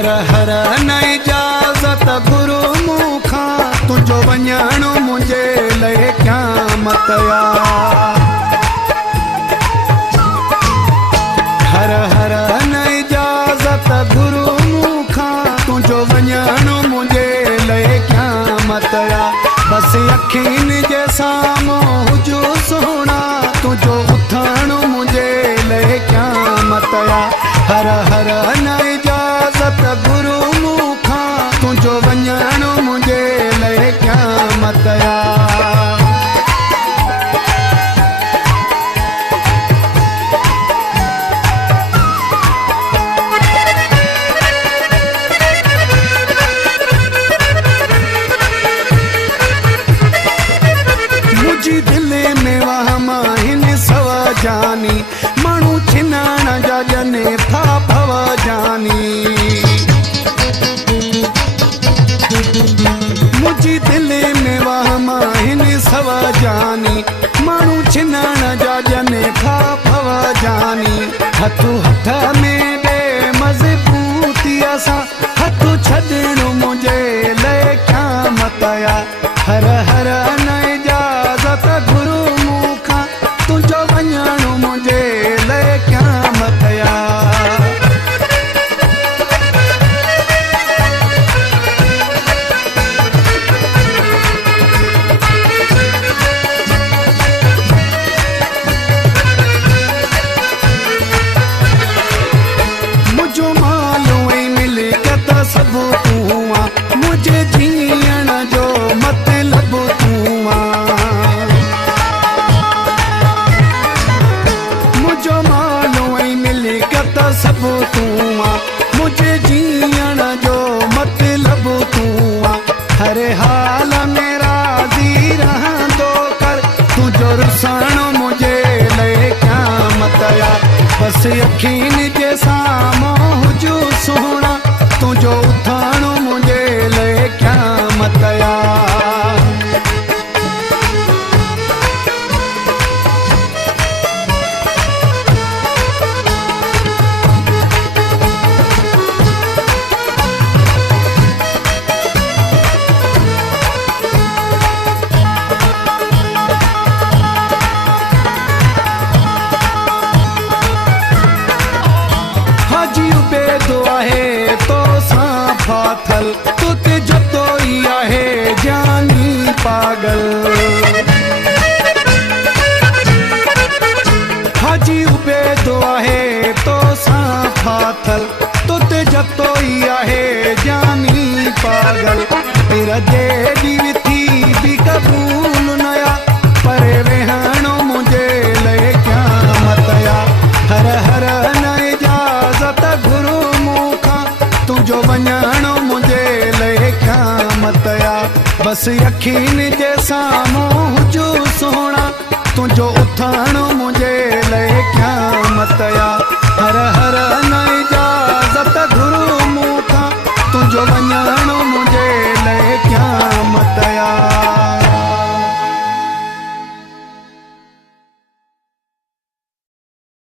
हर हर न इजाज़त गुरु मूंखां तुंहिंजो वञण मुंहिंजे लाइ क़यामत आ। हर हर न इजाज़त गुरु मूंखां तुंहिंजो वञण मुंहिंजे लाइ क़यामत आ। बसि अखियुनि जे साम्हूं हुजो सोना तुंहिंजो उथण मुंहिंजे लाइ क़यामत आ। हर हर न इजाज़त गुरु मूंखां तुंहिंजो वञण मुंहिंजे लाइ क़यामत आ। मुंहिंजी दिलि में वहम आहिनि सवा जानी माण्हू छिनाण जा ॼने था भव जानी। मुंहिंजी दिलि में वहम आहिनि सवा जानी माण्हू छिनाण जा ॼने था भव जानी। हथु हथ में ॾे मज़बूतीअ सां हथु छॾणु मुंहिंजे लाइ क़यामत आ। हर हर न इजाज़त गुरु मूंखां तुंहिंजो वञण मुंहिंजे लाइ क़यामत आ। मुंहिंजो माल ऐं मिल्कियत सभु तूं आ मुंहिंजे जीअण जो मतिलबु तूं आ। मुंहिंजो माल ऐं मिल्कियत सभु तूं आ मुंहिंजे जीअण जो मतिलबु तूं आ। हर हाल में राज़ी रहंदो कर तुंहिंजो रुसण मुंहिंजे लाइ क़यामत आ। बसि अखियुनि जे साम्हूं हुजो सोना तुंहिंजो उथण मुंहिंजे लाइ क़यामत आ। हाजी उबैदो आहे तोसां फाथल तुते जतो ई आहे जानी पागल। हाजी उबैदो आहे तोसां फाथल तुते जतो ई आहे जानी पागल। तेरा जेॾी विथी बि क़बूल नया परे वेहण मुंहिंजे लाइ क़यामत आ। हर हर न इजाज़त गुरु मूंखां तुंहिंजो वञण मुंहिंजे लाइ क़यामत आ। बसि अखियुनि जे साम्हूं हुजो सोना तुंहिंजो उथण मुंहिंजे लाइ क़यामत आ। हर हर न इजाज़त